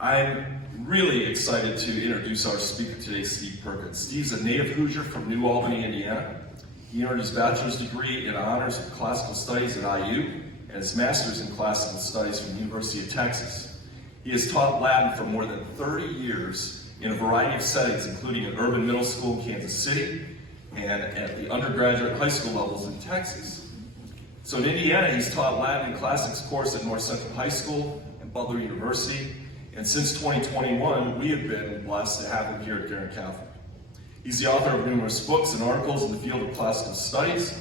I'm really excited to introduce our speaker today, Steve Perkins. Steve's a native Hoosier from New Albany, Indiana. He earned his bachelor's degree in honors in classical studies at IU and his master's in classical studies from the University of Texas. He has taught Latin for more than 30 years in a variety of settings, including at Urban Middle School in Kansas City and at the undergraduate high school levels in Texas. So in Indiana, he's taught Latin and classics course at North Central High School and Butler University. And since 2021, we have been blessed to have him here at Guerin Catholic. He's the author of numerous books and articles in the field of classical studies.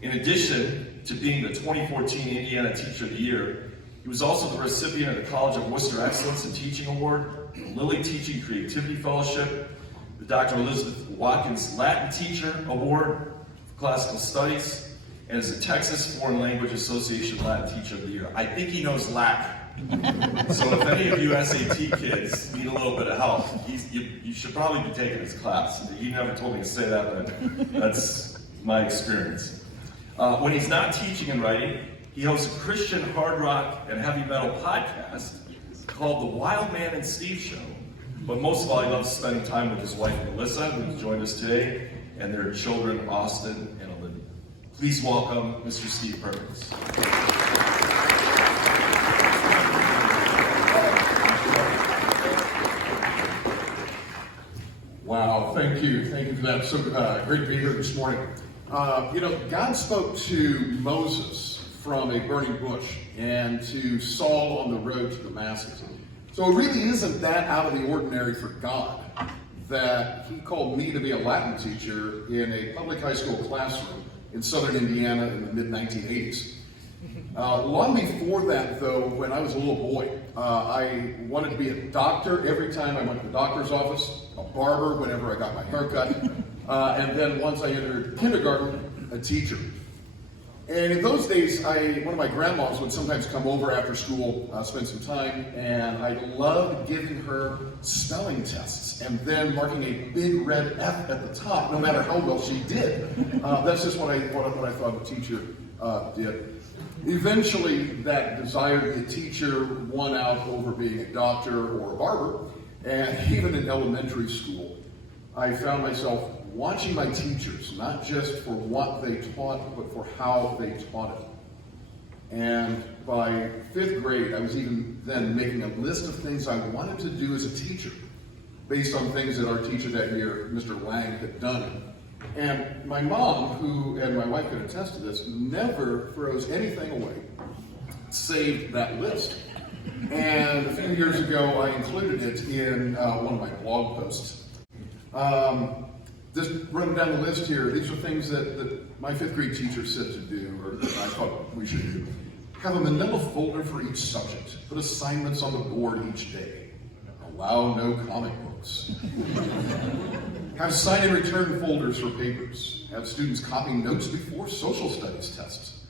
In addition to being the 2014 Indiana Teacher of the Year, he was also the recipient of the College of Worcester Excellence in Teaching Award, the Lilly Teaching Creativity Fellowship, the Dr. Elizabeth Watkins Latin Teacher Award for Classical Studies, and is a Texas Foreign Language Association Latin Teacher of the Year. I think he knows Latin. So if any of you SAT kids need a little bit of help, you should probably be taking his class. He never told me to say that, but that's my experience. When he's not teaching and writing, he hosts a Christian hard rock and heavy metal podcast called The Wild Man and Steve Show. But most of all, he loves spending time with his wife, Melissa, who's joined us today, and their children, Austin and Olivia. Please welcome Mr. Steve Perkins. Wow, thank you. Thank you for that. So great to be here this morning. God spoke to Moses from a burning bush and to Saul on the road to Damascus. So it really isn't that out of the ordinary for God that he called me to be a Latin teacher in a public high school classroom in southern Indiana in the mid-1980s. Long before that, though, when I was a little boy, I wanted to be a doctor every time I went to the doctor's office, a barber whenever I got my haircut, and then once I entered kindergarten, a teacher. And in those days, one of my grandmas would sometimes come over after school, spend some time, and I loved giving her spelling tests and then marking a big red F at the top, no matter how well she did. That's just what I thought a teacher did. Eventually, that desire to be a teacher won out over being a doctor or a barber, and even in elementary school, I found myself watching my teachers, not just for what they taught, but for how they taught it. And by 5th grade, I was even then making a list of things I wanted to do as a teacher, based on things that our teacher that year, Mr. Lang, had done. And my mom, and my wife could attest to this, never throws anything away, saved that list. And a few years ago, I included it in one of my blog posts. Just running down the list here, these are things that my 5th grade teacher said to do, or that I thought we should do. Have a manila folder for each subject. Put assignments on the board each day. Allow no comic books. Have sign and return folders for papers. Have students copy notes before social studies tests.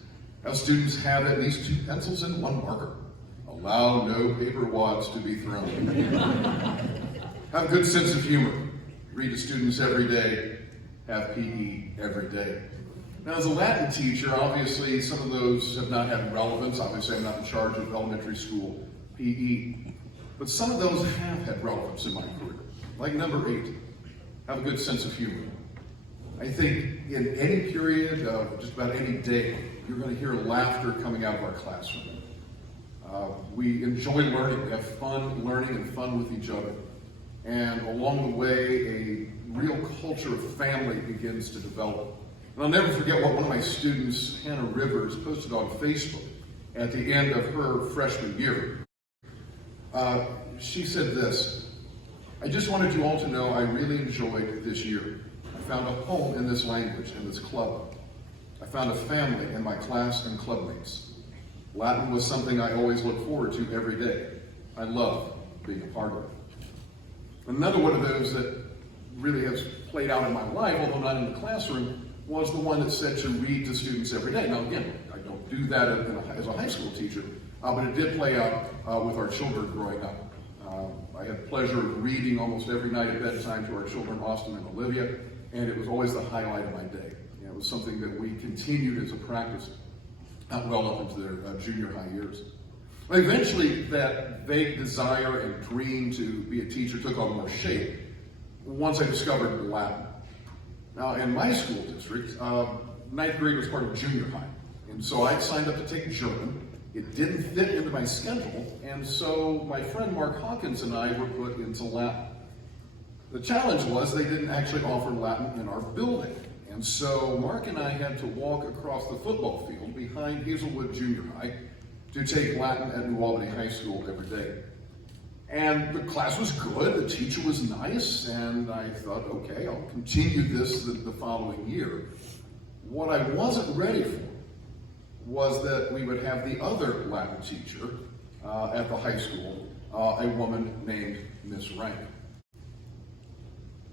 Have students have at least 2 pencils and 1 marker. Allow no paper wads to be thrown. Have a good sense of humor. Read to students every day. Have PE every day. Now, as a Latin teacher, obviously some of those have not had relevance. Obviously, I'm not in charge of elementary school PE. But some of those have had relevance in my career. Like number 8. Have a good sense of humor. I think in any period of just about any day, you're going to hear laughter coming out of our classroom. We enjoy learning. We have fun learning and fun with each other. And along the way, a real culture of family begins to develop. And I'll never forget what one of my students, Hannah Rivers, posted on Facebook at the end of her freshman year. She said this: I just wanted you all to know I really enjoyed this year. I found a home in this language and this club. I found a family in my class and clubmates. Latin was something I always look forward to every day. I love being a part of it. Another one of those that really has played out in my life, although not in the classroom, was the one that said to read to students every day. Now again, I don't do that as a high school teacher, but it did play out with our children growing up. I had the pleasure of reading almost every night at bedtime to our children, Austin and Olivia, and it was always the highlight of my day. It was something that we continued as a practice well up into their junior high years. Eventually, that vague desire and dream to be a teacher took on more shape once I discovered Latin. Now, in my school district, ninth grade was part of junior high, and so I signed up to take German. It didn't fit into my schedule, and so my friend Mark Hawkins and I were put into Latin. The challenge was they didn't actually offer Latin in our building, and so Mark and I had to walk across the football field behind Hazelwood Junior High to take Latin at New Albany High School every day. And the class was good, the teacher was nice, and I thought, okay, I'll continue this the following year. What I wasn't ready for was that we would have the other Latin teacher at the high school, a woman named Miss Rank.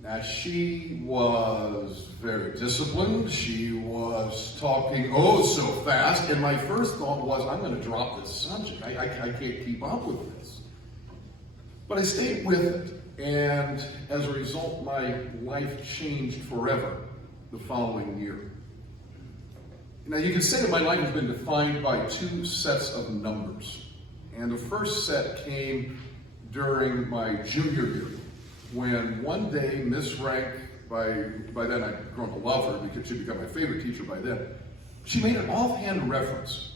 Now, she was very disciplined, she was talking oh so fast, and my first thought was, I'm going to drop this subject. I can't keep up with this. But I stayed with it, and as a result, my life changed forever the following year. Now, you can say that my life has been defined by two sets of numbers. And the first set came during my junior year, when one day Miss Rank, by then I'd grown to love her because she'd become my favorite teacher by then, she made an offhand reference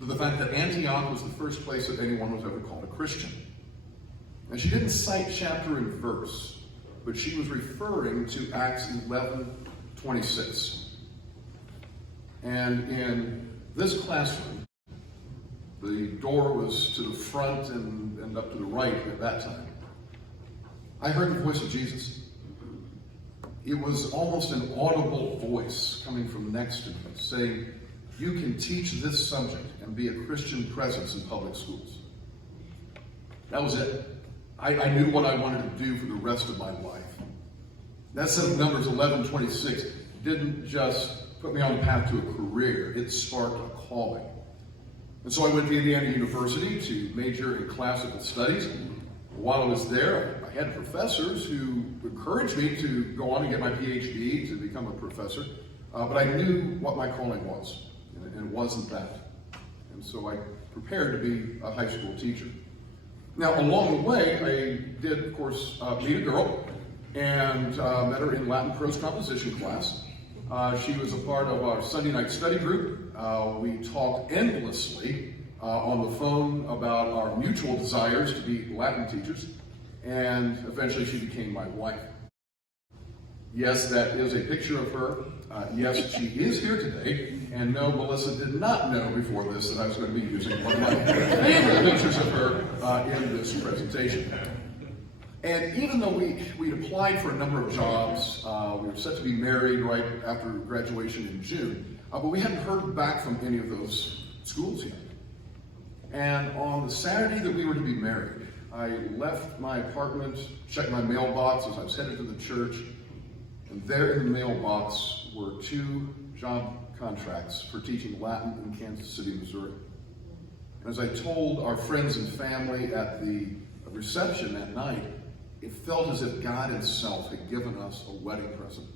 to the fact that Antioch was the first place that anyone was ever called a Christian. And she didn't cite chapter and verse, but she was referring to Acts 11:26. And in this classroom, the door was to the front and up to the right at that time. I heard the voice of Jesus. It was almost an audible voice coming from next to me saying, you can teach this subject and be a Christian presence in public schools. That was it. I knew what I wanted to do for the rest of my life. That set of numbers, 11:26, didn't just put me on the path to a career, it sparked a calling. And so I went to Indiana University to major in classical studies. While I was there, I had professors who encouraged me to go on and get my PhD, to become a professor, but I knew what my calling was, and it wasn't that. And so I prepared to be a high school teacher. Now, along the way, I did, of course, meet a girl, and met her in Latin prose composition class. She was a part of our Sunday night study group. We talked endlessly on the phone about our mutual desires to be Latin teachers, and eventually she became my wife. Yes, that is a picture of her. Yes, she is here today, and no, Melissa did not know before this that I was going to be using one of my favorite pictures of her in this presentation. And even though we'd applied for a number of jobs, we were set to be married right after graduation in June, but we hadn't heard back from any of those schools yet. And on the Saturday that we were to be married, I left my apartment, checked my mailbox as I was headed to the church, and there in the mailbox were 2 job contracts for teaching Latin in Kansas City, Missouri. And as I told our friends and family at the reception that night, it felt as if God himself had given us a wedding present.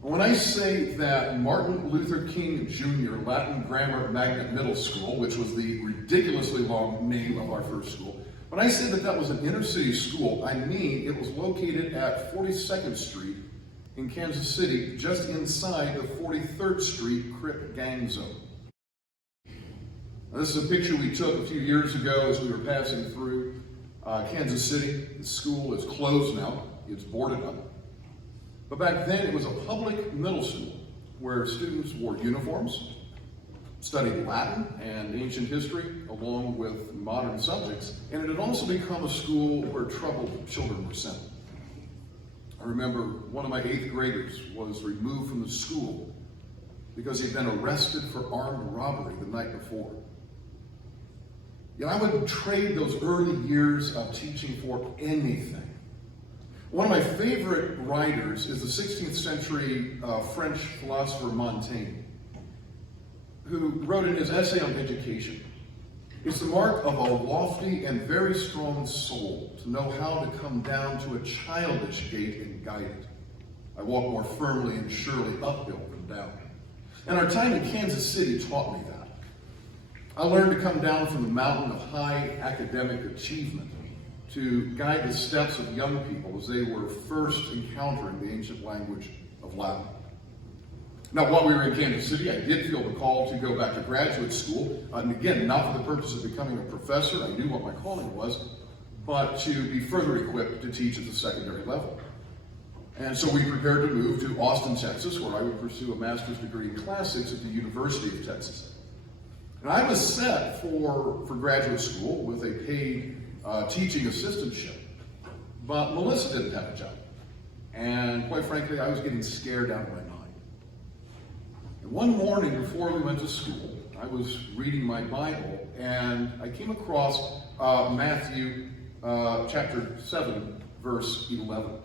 When I say that Martin Luther King Jr. Latin Grammar Magnet Middle School, which was the ridiculously long name of our first school, when I say that that was an inner city school, I mean it was located at 42nd Street in Kansas City, just inside the 43rd Street Crip gang zone. Now, this is a picture we took a few years ago as we were passing through Kansas City. The school is closed now, it's boarded up. But back then it was a public middle school where students wore uniforms, studied Latin and ancient history along with modern subjects, and it had also become a school where troubled children were sent. I remember one of my 8th graders was removed from the school because he'd been arrested for armed robbery the night before. Yet I would trade those early years of teaching for anything. One of my favorite writers is the 16th century French philosopher Montaigne, who wrote in his essay on education, "It's the mark of a lofty and very strong soul to know how to come down to a childish gait and guide it. I walk more firmly and surely uphill than down." And our time in Kansas City taught me that. I learned to come down from the mountain of high academic achievement to guide the steps of young people as they were first encountering the ancient language of Latin. Now, while we were in Kansas City, I did feel the call to go back to graduate school, and again, not for the purpose of becoming a professor. I knew what my calling was, but to be further equipped to teach at the secondary level. And so we prepared to move to Austin, Texas, where I would pursue a master's degree in classics at the University of Texas. And I was set for graduate school with a paid teaching assistantship, but Melissa didn't have a job. And quite frankly, I was getting scared out of my mind. And one morning before we went to school, I was reading my Bible, and I came across Matthew chapter 7, verse 11.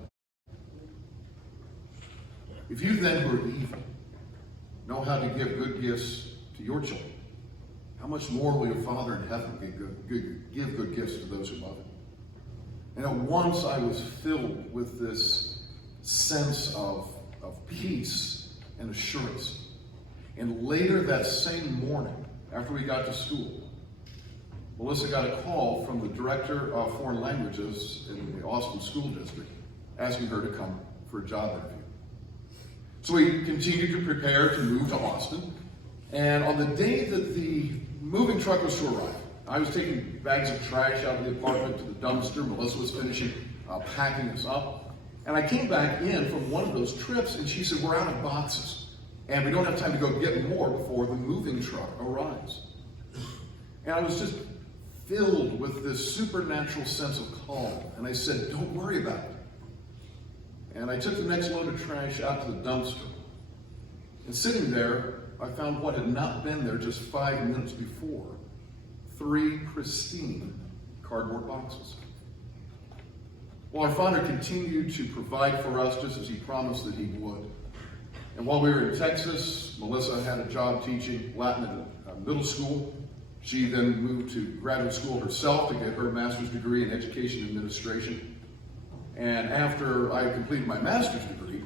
If you then who are evil know how to give good gifts to your children, how much more will your Father in heaven give good gifts to those who love him? And at once I was filled with this sense of peace and assurance. And later that same morning, after we got to school, Melissa got a call from the director of foreign languages in the Austin School District asking her to come for a job interview. So we continued to prepare to move to Austin, and on the day that the moving truck was to arrive, I was taking bags of trash out of the apartment to the dumpster. Melissa was finishing packing us up, and I came back in from one of those trips, and she said, "We're out of boxes, and we don't have time to go get more before the moving truck arrives." And I was just filled with this supernatural sense of calm, and I said, "Don't worry about it." And I took the next load of trash out to the dumpster. And sitting there, I found what had not been there just 5 minutes before: 3 pristine cardboard boxes. Well, our Father continued to provide for us just as he promised that he would. And while we were in Texas, Melissa had a job teaching Latin at middle school. She then moved to graduate school herself to get her master's degree in education administration. And after I completed my master's degree,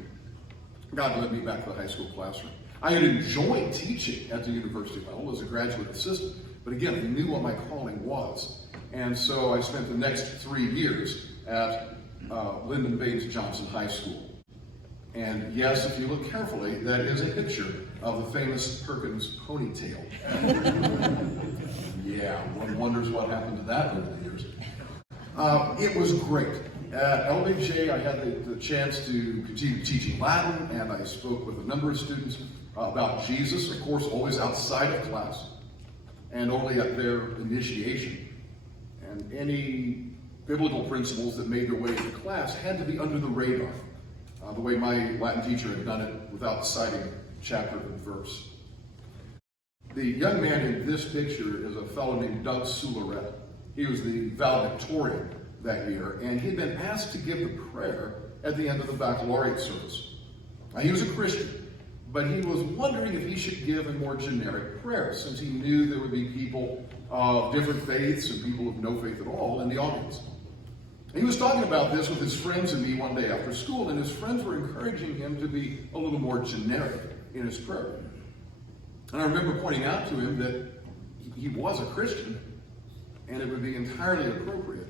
God led me back to the high school classroom. I had enjoyed teaching at the university level as a graduate assistant, but again, I knew what my calling was. And so I spent the next 3 years at Lyndon Baines Johnson High School. And yes, if you look carefully, that is a picture of the famous Perkins ponytail. Yeah, one wonders what happened to that over the years. It was great. At LBJ, I had the chance to continue teaching Latin, and I spoke with a number of students about Jesus, of course, always outside of class, and only at their initiation. And any biblical principles that made their way into class had to be under the radar, the way my Latin teacher had done it without citing chapter and verse. The young man in this picture is a fellow named Doug Soularet. He was the valedictorian that year, and he'd been asked to give the prayer at the end of the baccalaureate service. Now, he was a Christian, but he was wondering if he should give a more generic prayer, since he knew there would be people of different faiths and people of no faith at all in the audience. He was talking about this with his friends and me one day after school, and his friends were encouraging him to be a little more generic in his prayer. And I remember pointing out to him that he was a Christian, and it would be entirely appropriate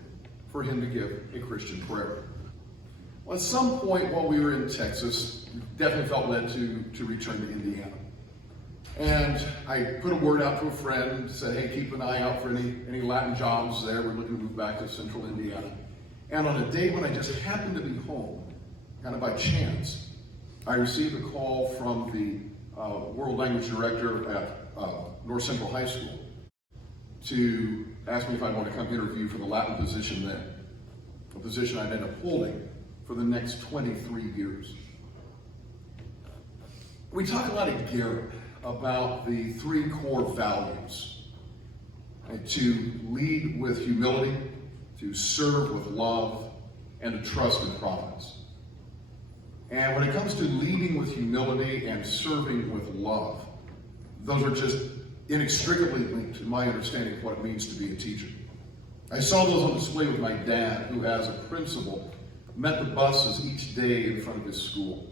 for him to give a Christian prayer. Well, at some point while we were in Texas, definitely felt led to return to Indiana. And I put a word out to a friend, said, "Hey, keep an eye out for any Latin jobs there. We're looking to move back to central Indiana." And on a day when I just happened to be home, kind of by chance, I received a call from the world language director at North Central High School to ask me if I'd want to come interview for the Latin position there, a position I'd ended up holding for the next 23 years. We talk a lot at Garrett about the 3 core values: to lead with humility, to serve with love, and to trust in providence. And when it comes to leading with humility and serving with love, those are just inextricably linked in my understanding of what it means to be a teacher. I saw those on display with my dad, who as a principal met the buses each day in front of his school.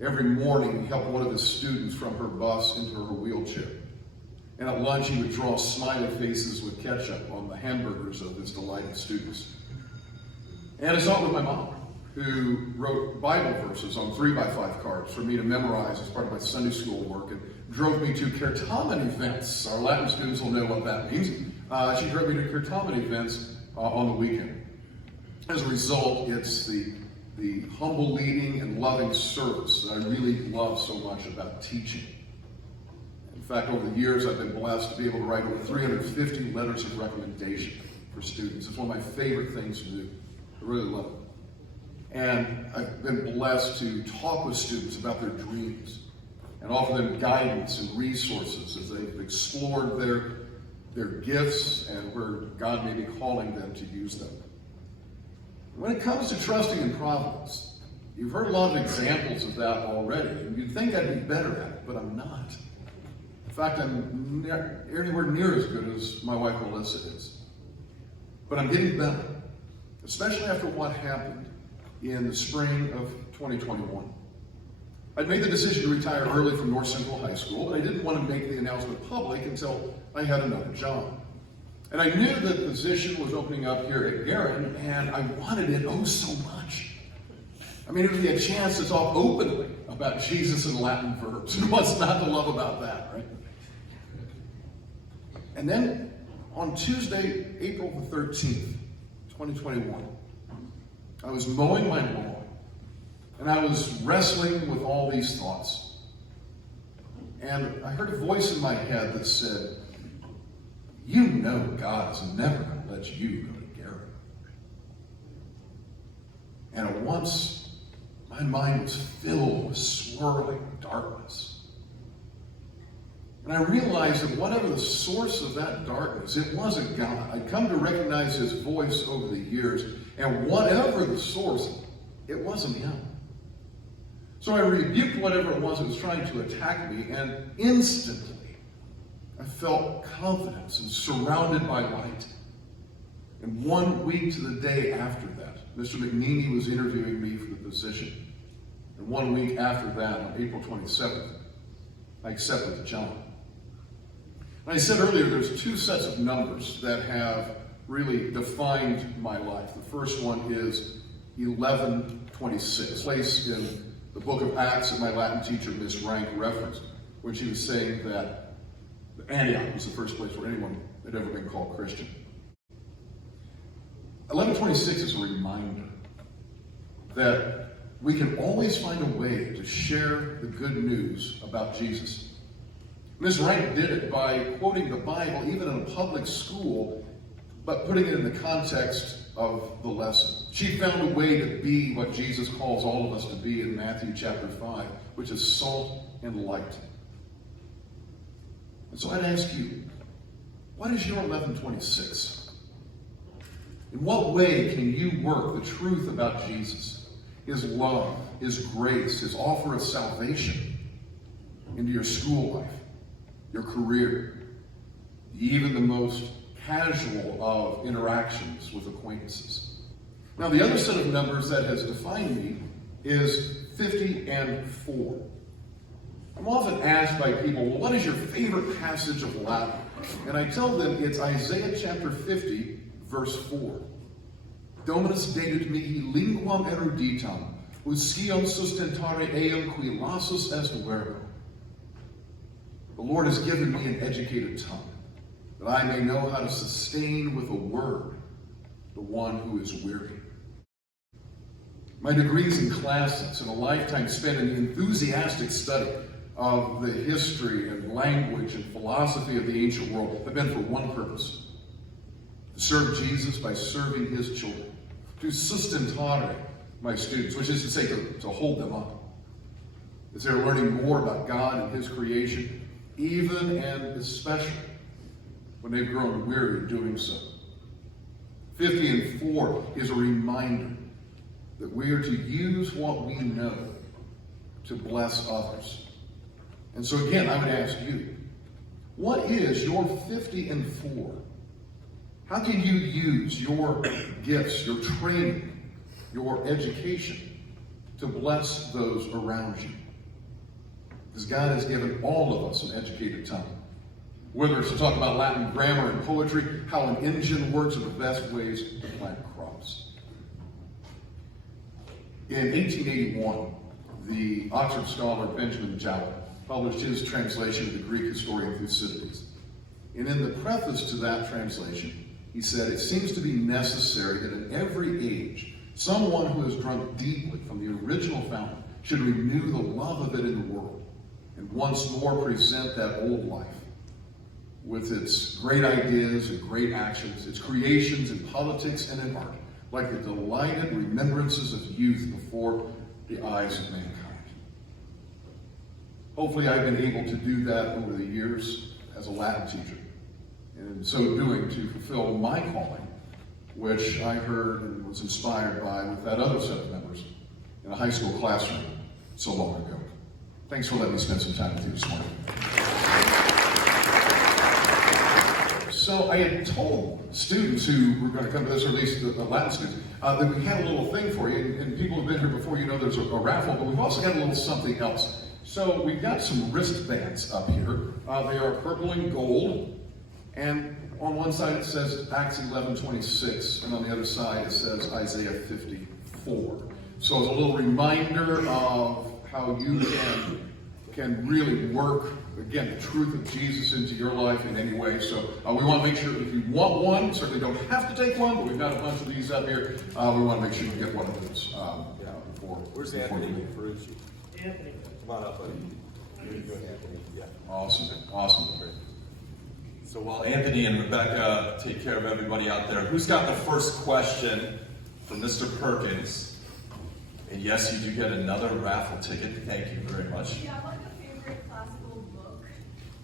Every morning he helped one of his students from her bus into her wheelchair. And at lunch, he would draw smiley faces with ketchup on the hamburgers of his delighted students. And I saw it with my mom, who wrote Bible verses on 3x5 cards for me to memorize as part of my Sunday school work, and drove me to Kertamen events. Our Latin students will know what that means. She drove me to Kertamen events on the weekend. As a result, it's the humble leading and loving service that I really love so much about teaching. In fact, over the years, I've been blessed to be able to write over 350 letters of recommendation for students. It's one of my favorite things to do. I really love it. And I've been blessed to talk with students about their dreams and offer them guidance and resources as they've explored their gifts and where God may be calling them to use them. When it comes to trusting in providence, you've heard a lot of examples of that already, and you'd think I'd be better at it, but I'm not. In fact, I'm anywhere near as good as my wife Melissa is. But I'm getting better, especially after what happened in the spring of 2021. I'd made the decision to retire early from North Central High School, but I didn't want to make the announcement public until I had another job. And I knew that the position was opening up here at Guerin, and I wanted it oh so much. I mean, it would be a chance to talk openly about Jesus and Latin verbs. What's not to love about that, right? And then on Tuesday, April the 13th, 2021, I was mowing my lawn, and I was wrestling with all these thoughts. And I heard a voice in my head that said, "You know God is never going to let you go to Guerin." And at once, my mind was filled with swirling darkness. And I realized that whatever the source of that darkness, it wasn't God. I'd come to recognize his voice over the years, and whatever the source, it wasn't him. So I rebuked whatever it was that was trying to attack me, and instantly, I felt confidence and surrounded by light. And 1 week to the day after that, Mr. McNeely was interviewing me for the position. And 1 week after that, on April 27th, I accepted the job. And I said earlier, there's two sets of numbers that have really defined my life. The first one is 1126, placed in the book of Acts that my Latin teacher, Miss Rank, referenced when she was saying that Antioch was the first place where anyone had ever been called Christian. 1126 is a reminder that we can always find a way to share the good news about Jesus. Ms. Rank did it by quoting the Bible, even in a public school, but putting it in the context of the lesson. She found a way to be what Jesus calls all of us to be in Matthew chapter 5, which is salt and light. And so I'd ask you, what is your 1126? In what way can you work the truth about Jesus, his love, his grace, his offer of salvation into your school life, your career, even the most casual of interactions with acquaintances? Now, the other set of numbers that has defined me is 50 and 4. I'm often asked by people, well, what is your favorite passage of Latin? And I tell them it's Isaiah chapter 50, verse 4. Dominus dedit mihi linguam eruditam, ut sciam sustentare eam qui lasus est verbo. The Lord has given me an educated tongue, that I may know how to sustain with a word the one who is weary. My degrees in classics and a lifetime spent in the enthusiastic study of the history and language and philosophy of the ancient world have been for one purpose: to serve Jesus by serving his children, to sustentare my students, which is to say to hold them up, as they're learning more about God and his creation, even and especially when they've grown weary of doing so. 50 and 4 is a reminder that we are to use what we know to bless others. And so again, I would ask you, what is your 50 and 4? How can you use your gifts, your training, your education to bless those around you? Because God has given all of us an educated tongue. whether it's to talk about Latin grammar and poetry, how an engine works, are the best ways to plant crops. In 1881, the Oxford scholar Benjamin Jowett published his translation of the Greek historian Thucydides. And in the preface to that translation, he said, "It seems to be necessary that in every age, someone who has drunk deeply from the original fountain should renew the love of it in the world, and once more present that old life with its great ideas and great actions, its creations in politics and in art, like the delighted remembrances of youth before the eyes of mankind." Hopefully I've been able to do that over the years as a Latin teacher, and in so doing to fulfill my calling, which I heard and was inspired by with that other set of members in a high school classroom so long ago. Thanks for letting me spend some time with you this morning. So I had told students who were going to come to this, or at least the Latin students, that we had a little thing for you, and people who've been here before, you know there's a raffle, but we've also got a little something else. So we've got some wristbands up here. They are purple and gold, and on one side it says Acts 11:26, and on the other side it says Isaiah 54. So it's a little reminder of how you can really work, again, the truth of Jesus into your life in any way. So we want to make sure if you want one, you certainly don't have to take one, but we've got a bunch of these up here. We want to make sure you get one of those before. Where's Anthony Ferrucci? Anthony. Come on up, buddy. You're doing Anthony. Yeah. Awesome, awesome. So while Anthony and Rebecca take care of everybody out there, who's got the first question for Mr. Perkins? And yes, you do get another raffle ticket. Thank you very much. Yeah, what's your favorite classical book?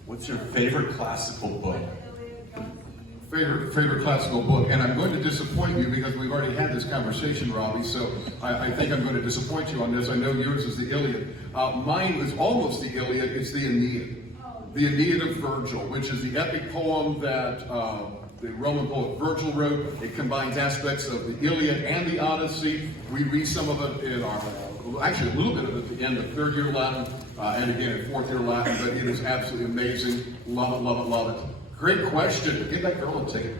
What's your favorite classical book? Favorite classical book, and I'm going to disappoint you because we've already had this conversation, Robbie, so I think I'm going to disappoint you on this. I know yours is the Iliad. Mine is almost the Iliad, it's the Aeneid. The Aeneid of Virgil, which is the epic poem that the Roman poet Virgil wrote. It combines aspects of the Iliad and the Odyssey. We read some of it in our, actually a little bit of it at the end of third year Latin, and again in fourth year Latin, but it is absolutely amazing. Love it, love it, love it. Great question. Give that girl a ticket.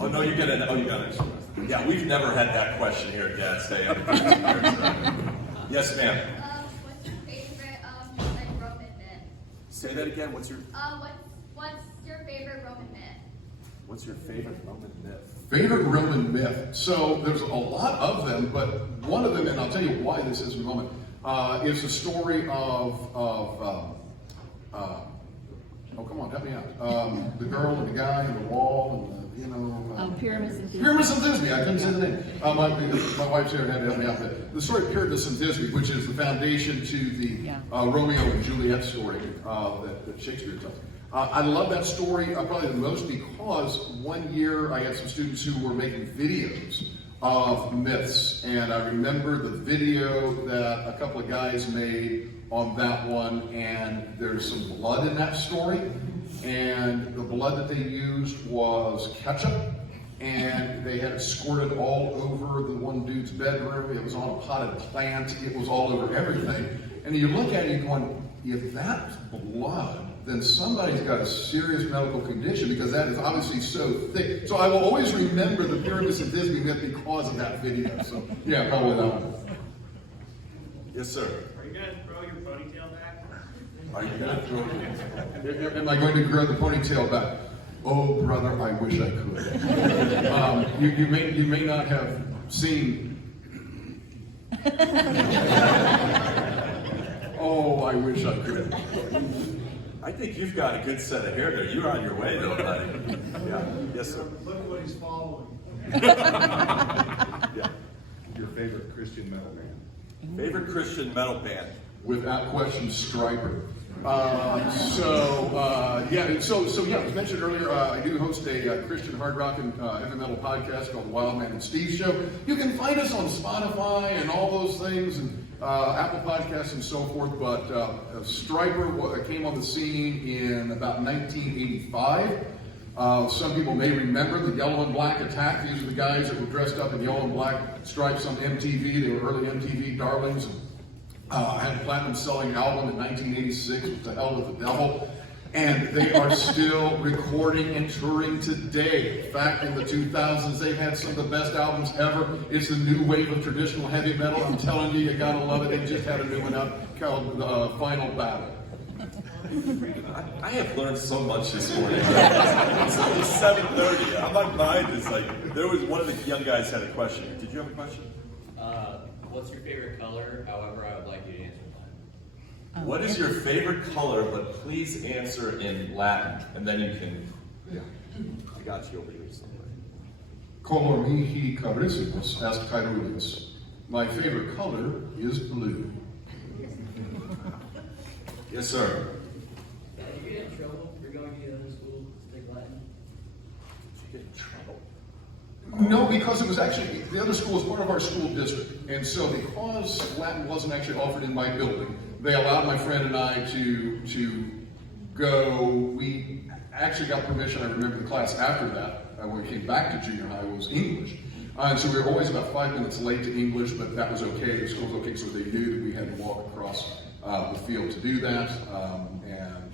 Oh no, you get an. Oh, you got it. Yeah, we've never had that question here at Dad's Day. Yes, ma'am. What's your favorite like Roman myth? Say that again. What's your What's your favorite Roman myth? What's your favorite Roman myth? Favorite Roman myth. So there's a lot of them, but one of them, and I'll tell you why this is in a moment, is the story of oh, come on, help me out. The girl and the guy and the wall and the, Pyramus and Thisbe. Pyramus and Thisbe, I couldn't say the name. My wife's here and had to help me out. But the story of Pyramus and Thisbe, which is the foundation to the Romeo and Juliet story that Shakespeare tells. I love that story probably the most because one year I had some students who were making videos of myths, and I remember the video that a couple of guys made on that one, and there's some blood in that story, and the blood that they used was ketchup, and they had it squirted all over the one dude's bedroom. It was on a potted plant. It was all over everything. And you look at it and you're going, if that's blood, then somebody's got a serious medical condition because that is obviously so thick. So I will always remember the Pyramus and Thisbe myth because of that video. So yeah, probably that one. Yes, sir. Are you gonna throw your ponytail back? Are you gonna throw? Am I going to grow the ponytail back? Oh, brother, I wish I could. You may not have seen. Oh, I wish I could. I think you've got a good set of hair there. You're on your way, though, buddy. Yeah. Yes, sir. Look what he's following. Yeah. Your favorite Christian metal band? Favorite Christian metal band? Without question, Stryper. So as mentioned earlier, I do host a Christian hard rock and heavy metal podcast called The Wild Man and Steve Show. You can find us on Spotify and all those things, and Apple Podcasts and so forth. But Stryper came on the scene in about 1985. Some people may remember the Yellow and Black Attack. These are the guys that were dressed up in yellow and black stripes on MTV. They were early MTV darlings. Had a platinum selling album in 1986, What the Hell with the Devil. And they are still recording and touring today. In fact, in the 2000s, they've had some of the best albums ever. It's the new wave of traditional heavy metal. I'm telling you, you gotta love it. They just had a new one out called Final Battle. I have learned so much this morning. It's only 7:30. My mind is like, there was one of the young guys had a question. Did you have a question? What's your favorite color? However, I would like you to answer that. What is your favorite color, but please answer in Latin, and then you can... Yeah. I got you over here somewhere. Color mihi carissimus est caerulis. My favorite color is blue. Yes, sir. Did you get in trouble for going to the other school to take Latin? Did you get in trouble? No, because it was actually, the other school was part of our school district. And so because Latin wasn't actually offered in my building, they allowed my friend and I to go. We actually got permission, I remember the class after that, when we came back to junior high, was English. And so we were always about 5 minutes late to English, but that was okay, the school was okay, so they knew that we had to walk across the field to do that. And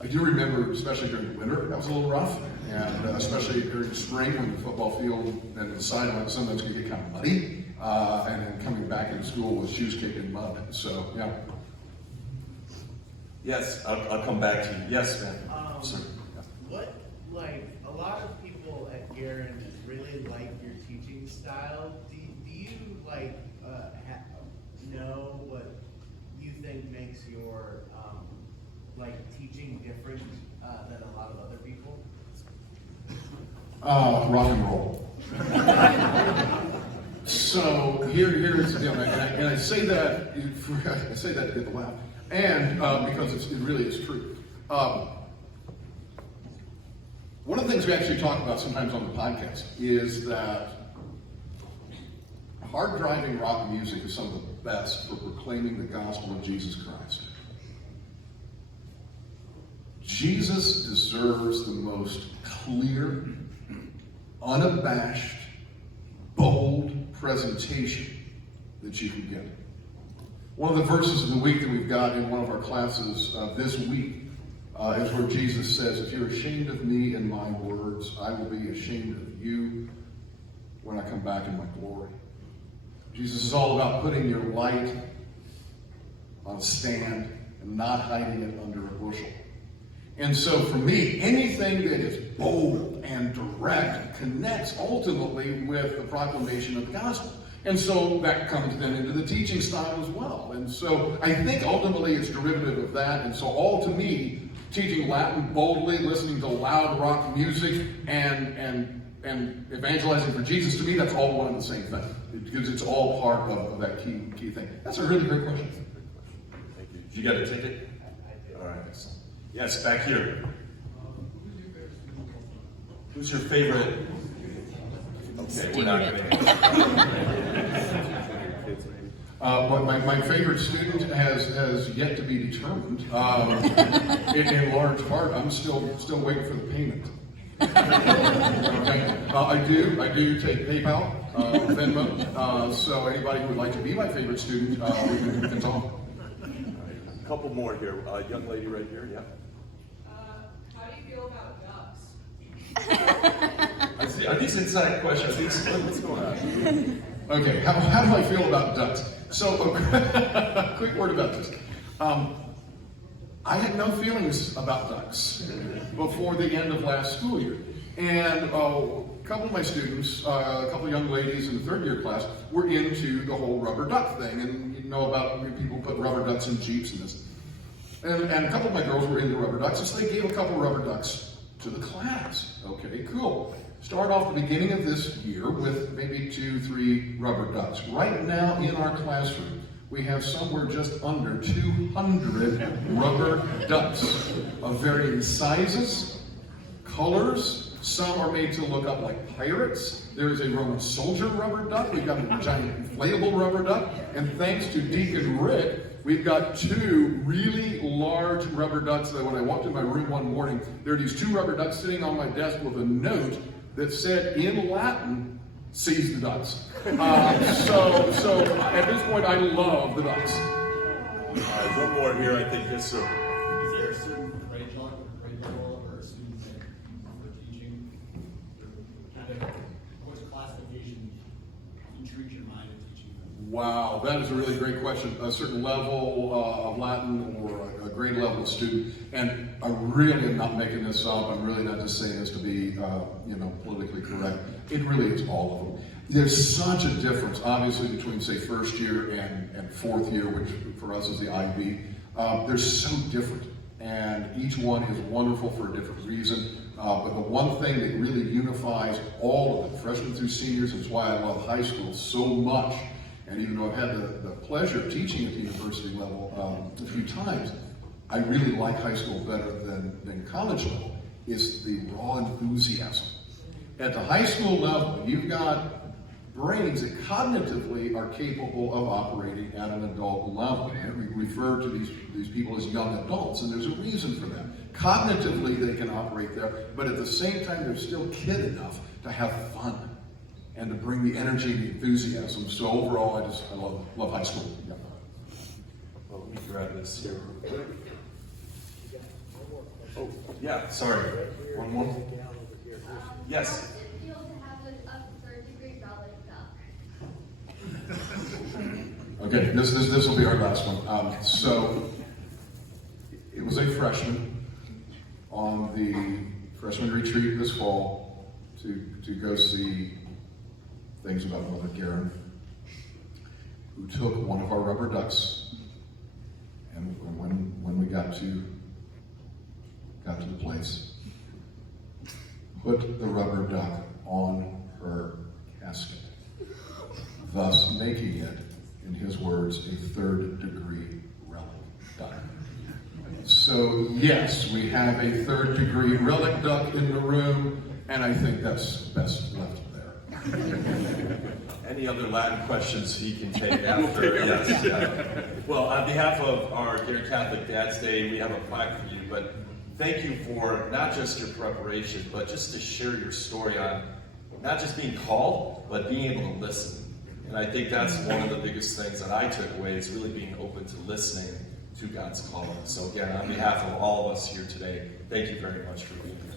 I do remember, especially during the winter, that was a little rough. And especially during the spring when the football field and the sideline sometimes could get kind of muddy. And then coming back into school with shoes kicked in mud. So, yeah. Yes, I'll come back to you. Yes, ma'am. Sir. What, like, a lot of people at Guerin really like your teaching style. Do you like, know what you think makes your, like, teaching different than a lot of other people? Rock and roll. So here's the deal, and I say that I say that to get the laugh, and because it really is true. One of the things we actually talk about sometimes on the podcast is that hard driving rock music is some of the best for proclaiming the gospel of Jesus Christ. Jesus deserves the most clear, unabashed, bold presentation that you can get. One of the verses of the week that we've got in one of our classes this week is where Jesus says, if you're ashamed of me and my words, I will be ashamed of you when I come back in my glory. Jesus is all about putting your light on a stand and not hiding it under a bushel. And so for me, anything that is bold and direct connects ultimately with the proclamation of the gospel. And so that comes then into the teaching style as well. And so I think ultimately it's derivative of that. And so all to me, teaching Latin boldly, listening to loud rock music, and evangelizing for Jesus, to me that's all one and the same thing. Because it's all part of that key thing. That's a really great question. Thank you. You got a ticket? All right. Yes, back here. Who's your favorite? Okay, we're not going to. My favorite student has yet to be determined. In large part, I'm still waiting for the payment. Okay. I do take PayPal, Venmo. So anybody who would like to be my favorite student, we can talk. A couple more here. Young lady right here, yeah. How do you feel about ducks? I see. Are these inside questions? What's going on? Okay, how do I feel about ducks? So, a quick word about this. I had no feelings about ducks before the end of last school year. And a couple of my students, a couple of young ladies in the third year class, were into the whole rubber duck thing. And you know about people put rubber ducks in Jeeps and this. And a couple of my girls were into rubber ducks, and so they gave a couple rubber ducks to the class. Okay, cool. Start off the beginning of this year with maybe 2-3 rubber ducks. Right now in our classroom, we have somewhere just under 200 rubber ducks of varying sizes, colors. Some are made to look up like pirates. There is a Roman soldier rubber duck. We've got a giant inflatable rubber duck. And thanks to Deacon Rick, we've got 2 really large rubber ducks that when I walked in my room one morning, there are these 2 rubber ducks sitting on my desk with a note that said in Latin, "Seize the ducks." So at this point, I love the ducks. All right, one more here, I think. Yes, sir. Is there a certain criteria Wow, that is a really great question. A certain level of Latin or a grade level of student, and I really am not making this up. I'm really not just saying this to be, politically correct. It really is all of them. There's such a difference, obviously, between say first year and fourth year, which for us is the IB. They're so different, and each one is wonderful for a different reason. But the one thing that really unifies all of them, freshmen through seniors, is why I love high school so much. And even though I've had the pleasure of teaching at the university level a few times, I really like high school better than college level, is the raw enthusiasm. At the high school level, you've got brains that cognitively are capable of operating at an adult level. And we refer to these people as young adults, and there's a reason for that. Cognitively, they can operate there, but at the same time, they're still kid enough to have fun and to bring the energy and the enthusiasm. So overall, I love high school. Yeah. Well, let me grab this here. Oh, yeah, sorry. One more? Yes. How does it feel to have a third-degree relic duck? Okay, this will be our last one. So it was a freshman on the freshman retreat this fall to go see things about Mother Garen, who took one of our rubber ducks, and when we got to the place, put the rubber duck on her casket, thus making it, in his words, a third-degree relic duck. So yes, we have a third-degree relic duck in the room, and I think that's best left there. Any other Latin questions he can take after? Yes. Well, on behalf of our Dear Catholic Dad's Day, we have a plaque for you, but thank you for not just your preparation, but just to share your story on not just being called, but being able to listen. And I think that's one of the biggest things that I took away, is really being open to listening to God's calling. So again, on behalf of all of us here today, thank you very much for being here.